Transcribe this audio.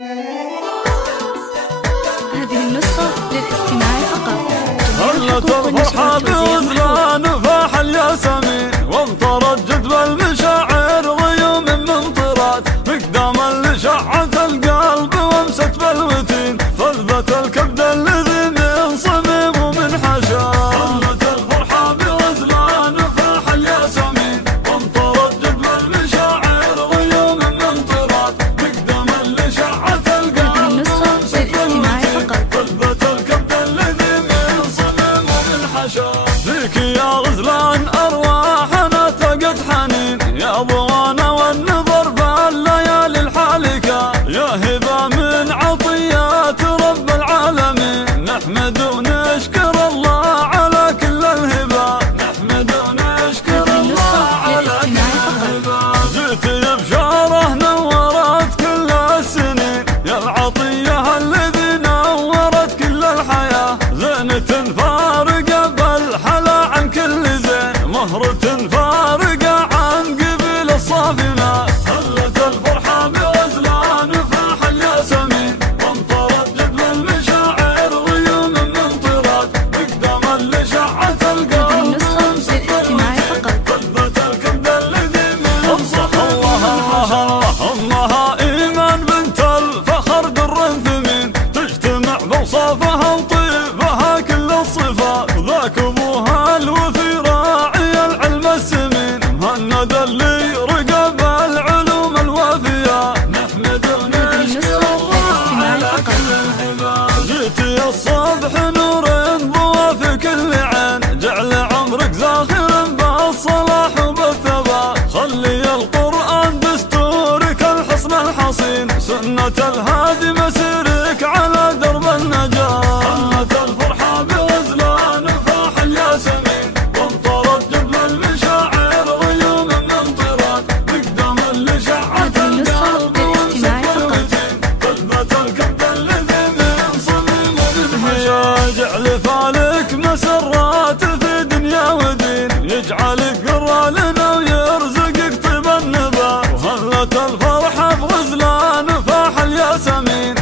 هذه النسخة للاستماع فقط. هلت الفرحة بغزلان فاح الياسمين، وامطرت جدب المشاعر غيوم من طرات، مقدام اللي شعت القلب وامست بالوتين، فلذت الكبد الذي من صميم ومن حشا. هلت الفرحة بغزلان فاح الياسمين، وامطرت جدب المشاعر غيوم من طرات، مقدام اللي شعت القلب وامست بالوتين، فلذت الكبد الذي من صميم ومن حشا. فيك يا غزلان أرواحنا تقت حنين، يا ضوانا والنظر بالليالي الحالكة، يا هبة من عطيات رب العالمين، نحمد ونشكر الله على كل الهبة، نحمد ونشكر الله على كل الهبة. جئت بشارة نورت كل السنين، يا العطية الذي نورت كل الحياة، زينة فارقة بالحلا عن كل زين، مهرة فارقة عن قبيل الصافنات. هلت الفرحة بغزلان فاح الياسمين، وامطرت جدب المشاعر غيوم من طرات، مقدام اللي شعت القلب وامست بالوتين، فلذت الكبد الذي من الله إيمان بنت الفخر در ثمين، تجتمع بوصافها وطيبها كل الصفات، ذاك ابوها الوفي راعي العلم السمين، مهند اللي رقب العلوم الوافية، نحمد ونشكر الله على كل الهبة. جيتي الصبح نور ضوى في كل عين، جعل عمرك زاخر بالصلاح وبالثبات، خلي القرآن دستورك الحصن الحصين، سنة الهادي مسيرك على درب النجاة. هلت الفرحة بغزلان فاح الياسمين، وامطرت جدب المشاعر غيوم من طرات، مقدام اللي شعت القلب وامست بالوتين، فلذت الكبد الذي من صميم ومن حشا. جعل فالك مسرات في دنيا ودين، يجعلك قرى لنا ويرزقك طيب النبات، وهلت الفرحة بغزلان فاح الياسمين،